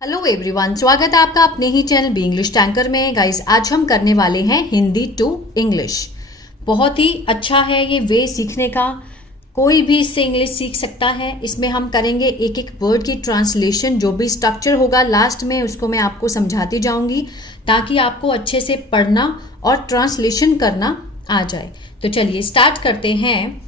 Hello everyone, स्वागत है आपका अपने ही चैनल बी इंग्लिश टैंकर में। गाइस, आज हम करने वाले हैं हिंदी टू इंग्लिश। बहुत ही अच्छा है ये वे सीखने का, कोई भी इससे इंग्लिश सीख सकता है। इसमें हम करेंगे एक एक वर्ड की ट्रांसलेशन, जो भी स्ट्रक्चर होगा लास्ट में उसको मैं आपको समझाती जाऊंगी ताकि आपको अच्छे से पढ़ना और ट्रांसलेशन करना आ जाए। तो चलिए स्टार्ट करते हैं।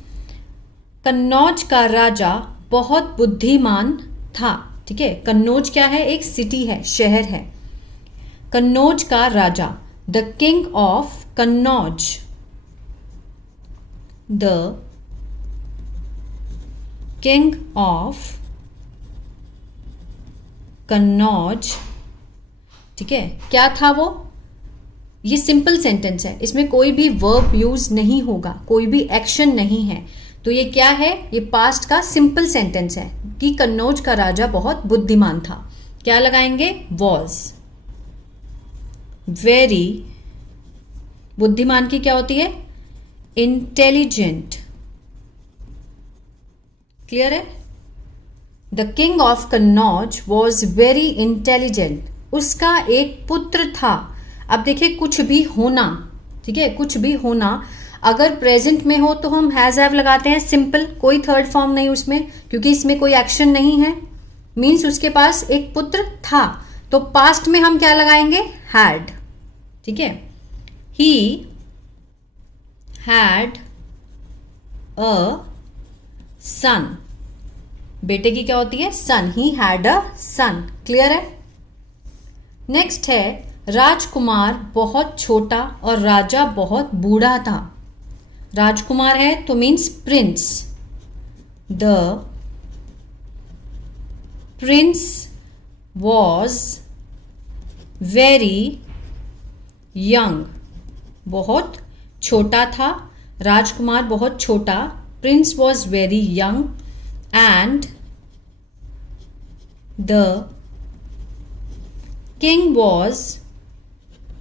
कन्नौज का राजा बहुत बुद्धिमान था। ठीक है, कन्नौज क्या है? एक सिटी है, शहर है। कन्नौज का राजा, the king of Kannauj, the king of Kannauj. ठीक है, क्या था वो? ये सिंपल सेंटेंस है, इसमें कोई भी वर्ब यूज नहीं होगा, कोई भी एक्शन नहीं है। तो ये क्या है? ये पास्ट का सिंपल सेंटेंस है कि कन्नौज का राजा बहुत बुद्धिमान था। क्या लगाएंगे? वॉज। वेरी, बुद्धिमान की क्या होती है? इंटेलिजेंट। क्लियर है? The king of Kannauj was very intelligent. उसका एक पुत्र था। अब देखिए, कुछ भी होना, ठीक है, कुछ भी होना, अगर प्रेजेंट में हो तो हम हैज हैव लगाते हैं, सिंपल, कोई थर्ड फॉर्म नहीं उसमें, क्योंकि इसमें कोई एक्शन नहीं है। मीन्स उसके पास एक पुत्र था, तो पास्ट में हम क्या लगाएंगे? हैड। ठीक है, ही हैड अ सन। बेटे की क्या होती है? Son. He had a son. Clear है? नेक्स्ट है, राजकुमार बहुत छोटा और राजा बहुत बूढ़ा था। राजकुमार है तो means Prince. The Prince was very young. बहुत छोटा था, राजकुमार बहुत छोटा, Prince was very young and the king was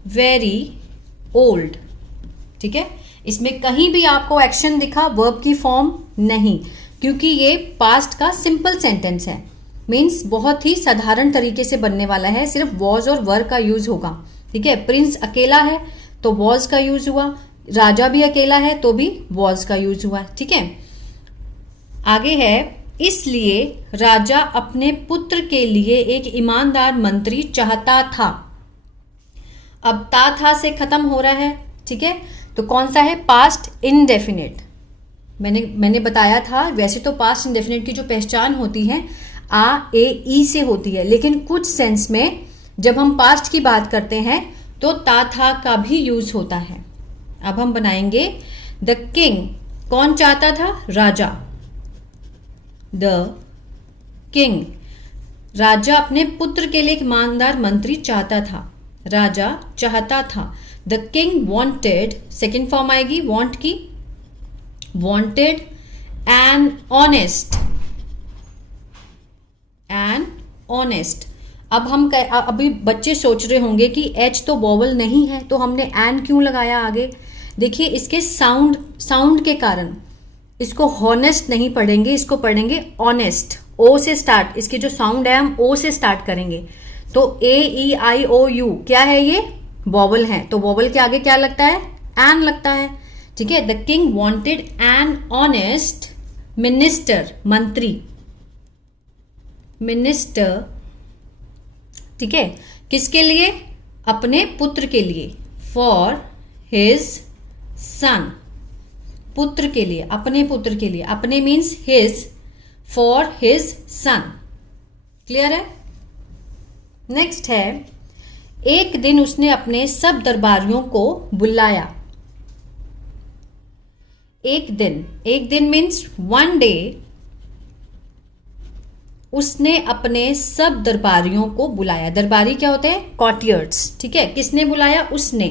very old. ठीक है, इसमें कहीं भी आपको एक्शन दिखा, वर्ब की फॉर्म नहीं, क्योंकि ये पास्ट का सिंपल सेंटेंस है। मीन्स बहुत ही साधारण तरीके से बनने वाला है, सिर्फ वॉज और वर का यूज होगा। ठीक है, प्रिंस अकेला है तो वॉज का यूज हुआ, राजा भी अकेला है तो भी वॉज का यूज हुआ। ठीक है, आगे है, इसलिए राजा अपने पुत्र के लिए एक ईमानदार मंत्री चाहता था। अब था से खत्म हो रहा है। ठीक है, तो कौन सा है? Past indefinite. मैंने बताया था, वैसे तो पास्ट इंडेफिनिट की जो पहचान होती है आ ए ई से होती है, लेकिन कुछ सेंस में जब हम पास्ट की बात करते हैं तो था का भी यूज होता है। अब हम बनाएंगे द किंग। कौन चाहता था? राजा। द किंग, राजा अपने पुत्र के लिए एक ईमानदार मंत्री चाहता था। राजा चाहता था। The king wanted, second form आएगी वॉन्ट की, wanted an honest. An honest. अब हम अभी बच्चे सोच रहे होंगे कि एच तो वोवल नहीं है तो हमने एन क्यों लगाया आगे। देखिए, इसके साउंड के कारण इसको हॉनेस्ट नहीं पढ़ेंगे, इसको पढ़ेंगे ऑनेस्ट। ओ से स्टार्ट, इसके जो साउंड है हम ओ से स्टार्ट करेंगे। तो ए ई आई ओ यू क्या है? ये वॉवल है, तो वॉवल के आगे क्या लगता है? एन लगता है। ठीक है, the king wanted an honest minister, मंत्री, मिनिस्टर। ठीक है, किसके लिए? अपने पुत्र के लिए, फॉर हिज सन, पुत्र के लिए, अपने पुत्र के लिए। अपने means his, for his son. Clear है? नेक्स्ट है, एक दिन उसने अपने सब दरबारियों को बुलाया। एक दिन मीन्स वन डे, उसने अपने सब दरबारियों को बुलाया। दरबारी क्या होते हैं? कॉर्टियर्स। ठीक है, किसने बुलाया? उसने।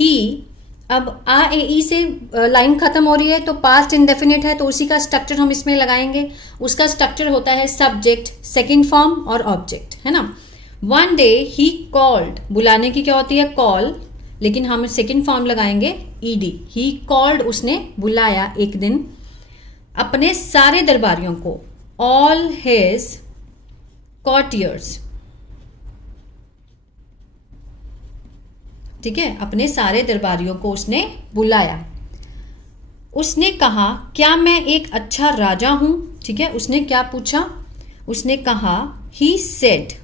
ही, अब आ ए ई से लाइन खत्म हो रही है तो पास्ट इंडेफिनिट है, तो उसी का स्ट्रक्चर हम इसमें लगाएंगे। उसका स्ट्रक्चर होता है सब्जेक्ट, सेकंड फॉर्म और ऑब्जेक्ट, है ना। वन डे ही कॉल्ड, बुलाने की क्या होती है? कॉल, लेकिन हम सेकंड फॉर्म लगाएंगे ईडी। ही कॉल्ड, उसने बुलाया एक दिन अपने सारे दरबारियों को, ऑल हिज courtiers, ठीक है, अपने सारे दरबारियों को उसने बुलाया। उसने कहा क्या मैं एक अच्छा राजा हूं? ठीक है, उसने क्या पूछा? उसने कहा ही सेड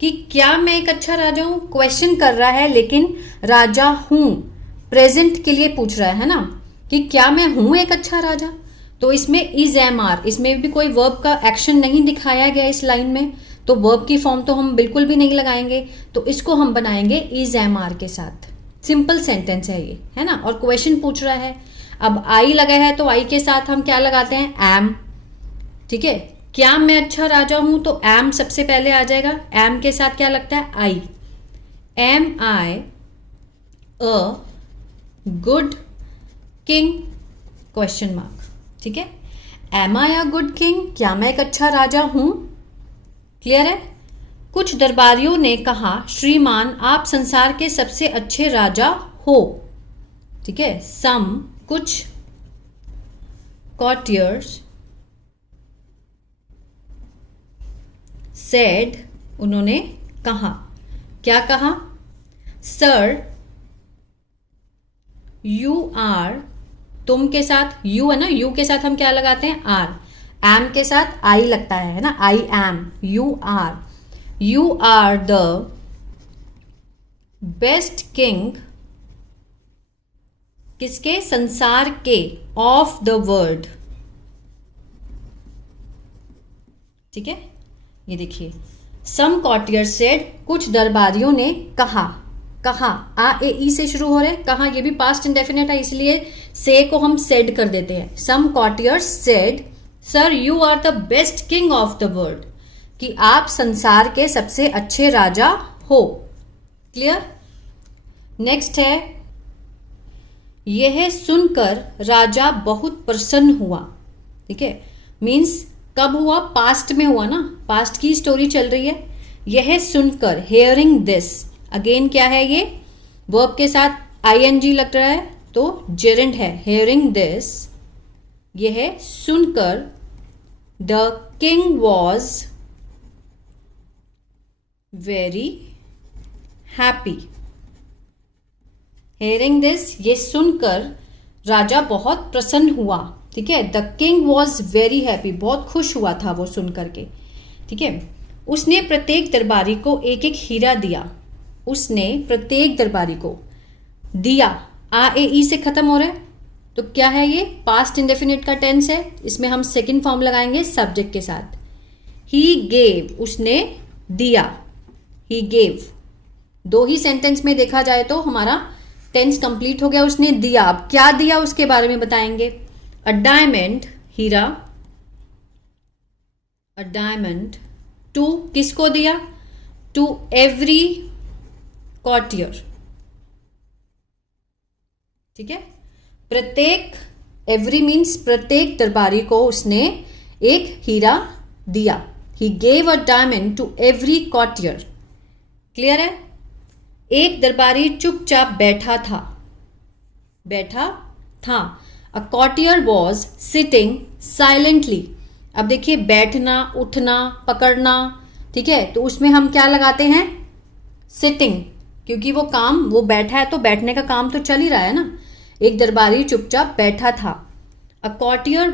कि क्या मैं एक अच्छा राजा हूं। क्वेश्चन कर रहा है लेकिन राजा हूं प्रेजेंट के लिए पूछ रहा है ना, कि क्या मैं हूं एक अच्छा राजा। तो इसमें इज एम आर, इसमें भी कोई वर्ब का एक्शन नहीं दिखाया गया इस लाइन में, तो वर्ब की फॉर्म तो हम बिल्कुल भी नहीं लगाएंगे, तो इसको हम बनाएंगे इज एम आर के साथ। सिंपल सेंटेंस है ये, है ना, और क्वेश्चन पूछ रहा है। अब आई लगा है तो आई के साथ हम क्या लगाते हैं? एम। ठीक है, क्या मैं अच्छा राजा हूं तो एम सबसे पहले आ जाएगा। एम के साथ क्या लगता है? I. Am I a good king? Question mark. ठीक है, am I a good king, क्या मैं एक अच्छा राजा हूं? क्लियर है? कुछ दरबारियों ने कहा श्रीमान आप संसार के सबसे अच्छे राजा हो। ठीक है, सम कुछ कॉर्टियर्स सेड उन्होंने कहा। क्या कहा? सर यू आर, तुम के साथ यू है ना, यू के साथ हम क्या लगाते हैं? आर। एम के साथ आई लगता है ना, I am, you are the best king किसके? संसार के, ऑफ द वर्ल्ड। ठीक है, ये देखिए, सम कॉर्टियर सेड, कुछ दरबारियों ने कहा। कहा आ ए ई से शुरू हो रहे हैं, कहा ये भी पास्ट इंडेफिनिट है इसलिए से को हम सेड कर देते हैं। Some courtiers said sir you are the best king of the world, कि आप संसार के सबसे अच्छे राजा हो। क्लियर? नेक्स्ट है, यह सुनकर राजा बहुत प्रसन्न हुआ। ठीक है, मीन्स कब हुआ? पास्ट में हुआ ना, पास्ट की स्टोरी चल रही है। यह सुनकर, हेयरिंग दिस, अगेन क्या है ये? वर्ब के साथ आईएनजी लग रहा है तो जेरेंड है। हेयरिंग दिस, यह सुनकर, the king was very happy. Hearing this, ये सुनकर राजा बहुत प्रसन्न हुआ। ठीक है, the king was very happy, बहुत खुश हुआ था वो सुन करके। ठीक है, उसने प्रत्येक दरबारी को एक एक हीरा दिया। उसने प्रत्येक दरबारी को दिया, आ ए ई से खत्म हो रहा है तो क्या है ये? पास्ट इंडेफिनिट का टेंस है, इसमें हम सेकंड फॉर्म लगाएंगे सब्जेक्ट के साथ। ही गेव, उसने दिया, ही गेव। दो ही सेंटेंस में देखा जाए तो हमारा टेंस कंप्लीट हो गया, उसने दिया। अब क्या दिया उसके बारे में बताएंगे। अ डायमंड, हीरा, अ डायमंड टू, किसको दिया? To every courtier. ठीक है, प्रत्येक, एवरी मीन्स प्रत्येक दरबारी को उसने एक हीरा दिया। He gave a diamond to every courtier. Clear है? एक दरबारी चुपचाप बैठा था। A courtier was sitting silently. अब देखिए, बैठना, उठना, पकड़ना, ठीक है, तो उसमें हम क्या लगाते हैं? सिटिंग, क्योंकि वो काम, वो बैठा है तो बैठने का काम तो चल ही रहा है ना। एक दरबारी चुपचाप बैठा था। अ कॉर्टियर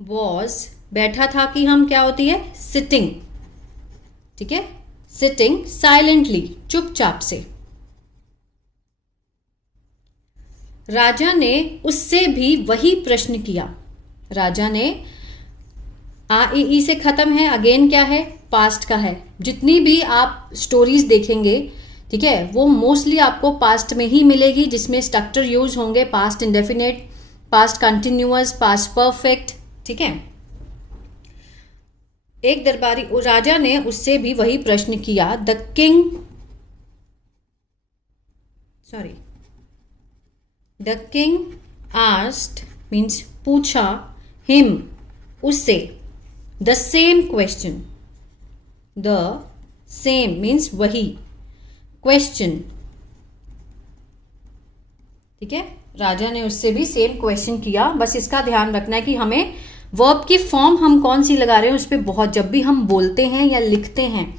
वॉज बैठा था कि हम क्या होती है? सिटिंग। ठीक है, सिटिंग साइलेंटली, चुपचाप से। राजा ने उससे भी वही प्रश्न किया। राजा ने, आ ए ई से खत्म है, अगेन क्या है? पास्ट का है। जितनी भी आप स्टोरीज देखेंगे, ठीक है, वो मोस्टली आपको पास्ट में ही मिलेगी, जिसमें स्ट्रक्चर यूज होंगे past indefinite, past continuous, past perfect. ठीक है, एक दरबारी, राजा ने उससे भी वही प्रश्न किया। द किंग आस्क्ड मीन्स पूछा, हिम उससे, the same question, the same means वही, क्वेश्चन। ठीक है, राजा ने उससे भी सेम क्वेश्चन किया। बस इसका ध्यान रखना है कि हमें वर्ब की फॉर्म हम कौन सी लगा रहे हैं उस पर बहुत, जब भी हम बोलते हैं या लिखते हैं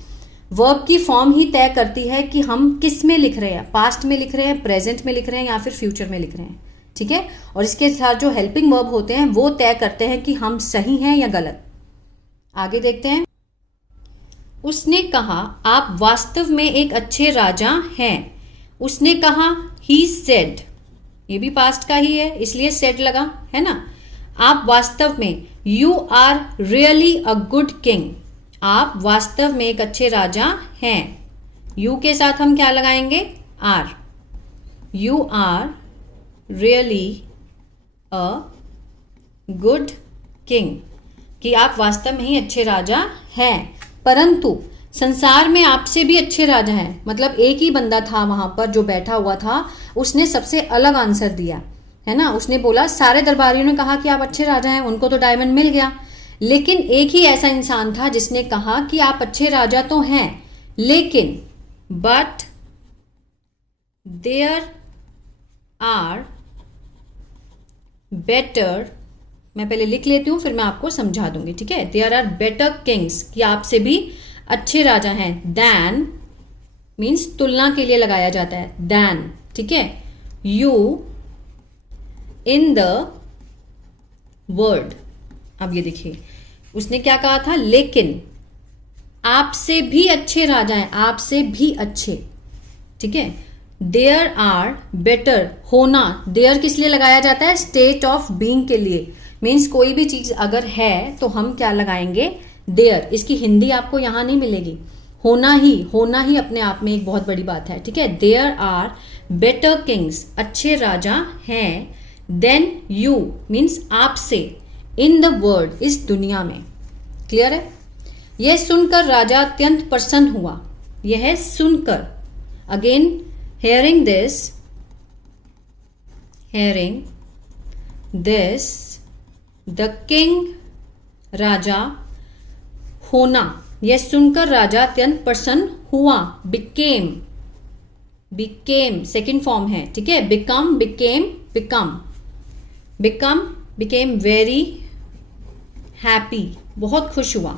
वर्ब की फॉर्म ही तय करती है कि हम किस में लिख रहे हैं, पास्ट में लिख रहे हैं, प्रेजेंट में लिख रहे हैं या फिर फ्यूचर में लिख रहे हैं। ठीक है, और इसके साथ जो हेल्पिंग वर्ब होते हैं वो तय करते हैं कि हम सही हैं या गलत। आगे देखते हैं। उसने कहा आप वास्तव में एक अच्छे राजा हैं। उसने कहा ही सेड, ये भी पास्ट का ही है इसलिए सेड लगा, है ना। आप वास्तव में, you are really a good king, आप वास्तव में एक अच्छे राजा हैं। यू के साथ हम क्या लगाएंगे, आर। You are really a good king, कि आप वास्तव में ही अच्छे राजा हैं। परंतु संसार में आपसे भी अच्छे राजा हैं, मतलब एक ही बंदा था वहां पर जो बैठा हुआ था, उसने सबसे अलग आंसर दिया, है ना। उसने बोला, सारे दरबारियों ने कहा कि आप अच्छे राजा हैं, उनको तो डायमंड मिल गया, लेकिन एक ही ऐसा इंसान था जिसने कहा कि आप अच्छे राजा तो हैं, लेकिन बट देयर आर बेटर, मैं पहले लिख लेती हूं फिर मैं आपको समझा दूंगी, ठीक है। देयर आर बेटर किंग्स, कि आपसे भी अच्छे राजा हैं। दैन मीन्स तुलना के लिए लगाया जाता है, दैन, ठीक है। यू इन द वर्ल्ड, अब ये देखिए उसने क्या कहा था, लेकिन आपसे भी अच्छे राजा हैं, आपसे भी अच्छे, ठीक है। देयर आर बेटर, होना, देयर किस लिए लगाया जाता है, स्टेट ऑफ बीइंग के लिए। मीन्स कोई भी चीज अगर है तो हम क्या लगाएंगे, देयर। इसकी हिंदी आपको यहां नहीं मिलेगी। होना ही अपने आप में एक बहुत बड़ी बात है, ठीक है। देयर आर बेटर किंग्स, अच्छे राजा हैं, देन यू मीन्स आपसे, इन द वर्ल्ड, इस दुनिया में। क्लियर है। यह सुनकर राजा अत्यंत प्रसन्न हुआ। यह सुनकर, again hearing this the king, राजा, होना, यह सुनकर राजा अत्यंत प्रसन्न हुआ। became सेकेंड फॉर्म है, ठीक है। became very happy, बहुत खुश हुआ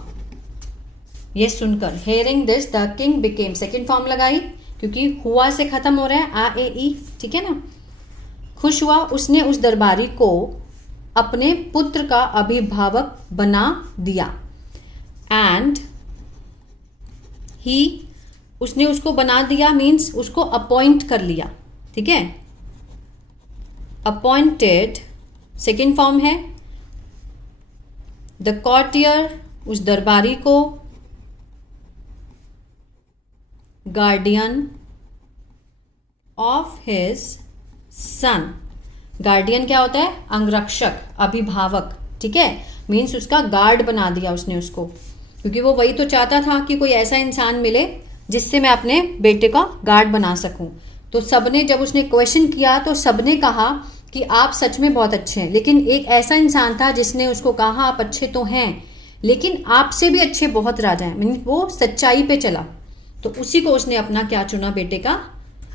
यह सुनकर। hearing this the king became, second form लगाई क्योंकि हुआ से खत्म हो रहा है, आ ए ई, ठीक है ना। खुश हुआ, उसने उस दरबारी को अपने पुत्र का अभिभावक बना दिया। एंड ही, उसने उसको बना दिया मीन्स उसको अपॉइंट कर लिया, ठीक है। अपॉइंटेड सेकेंड फॉर्म है। द कॉर्टियर, उस दरबारी को, guardian of his sun, guardian क्या होता है, अंगरक्षक, अभिभावक, ठीक है। मीन्स उसका गार्ड बना दिया उसने उसको, क्योंकि वो वही तो चाहता था कि कोई ऐसा इंसान मिले जिससे मैं अपने बेटे का गार्ड बना सकूं। तो सबने, जब उसने क्वेश्चन किया तो सबने कहा कि आप सच में बहुत अच्छे हैं, लेकिन एक ऐसा इंसान था जिसने उसको कहा आप अच्छे तो हैं लेकिन आपसे भी अच्छे बहुत राजा हैं, मीन्स वो सच्चाई पे चला, तो उसी को उसने अपना क्या चुना, बेटे का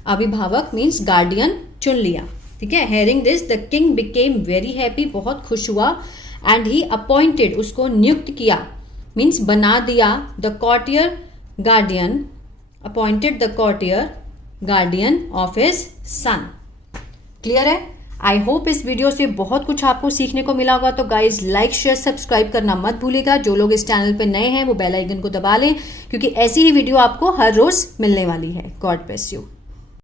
अभिभावक मीन्स गार्डियन चुन लिया, ठीक है। Hearing this the king became very happy, बहुत खुश हुआ। एंड ही अपॉइंटेड, उसको नियुक्त किया मीन्स बना दिया, the courtier guardian, appointed the courtier guardian of his son. Clear है। आई होप इस वीडियो से बहुत कुछ आपको सीखने को मिला होगा। तो गाइज लाइक शेयर सब्सक्राइब करना मत भूलिएगा। जो लोग इस चैनल पे नए हैं वो बेल आइकन को दबा लें, क्योंकि ऐसी ही वीडियो आपको हर रोज मिलने वाली है। God bless you.